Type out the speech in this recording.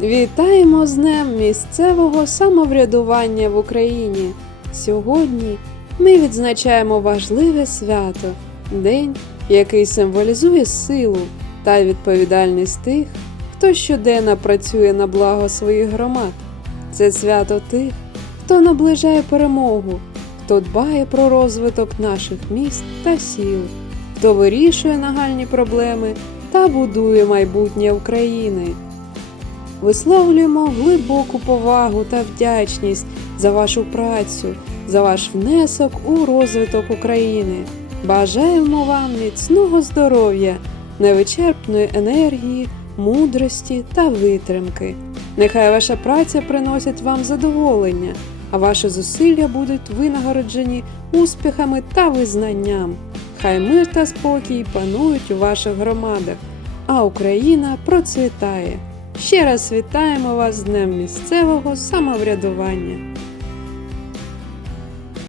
Вітаємо з Днем місцевого самоврядування в Україні. Сьогодні ми відзначаємо важливе свято день, який символізує силу та відповідальність тих, хто щоденно працює на благо своїх громад. Це свято тих, хто наближає перемогу, хто дбає про розвиток наших міст та сіл, хто вирішує нагальні проблеми та будує майбутнє України. Висловлюємо глибоку повагу та вдячність за вашу працю, за ваш внесок у розвиток України. Бажаємо вам міцного здоров'я, невичерпної енергії, мудрості та витримки. Нехай ваша праця приносить вам задоволення, а ваші зусилля будуть винагороджені успіхами та визнанням. Хай мир та спокій панують у ваших громадах, а Україна процвітає. Ще раз вітаємо вас з Днем місцевого самоврядування.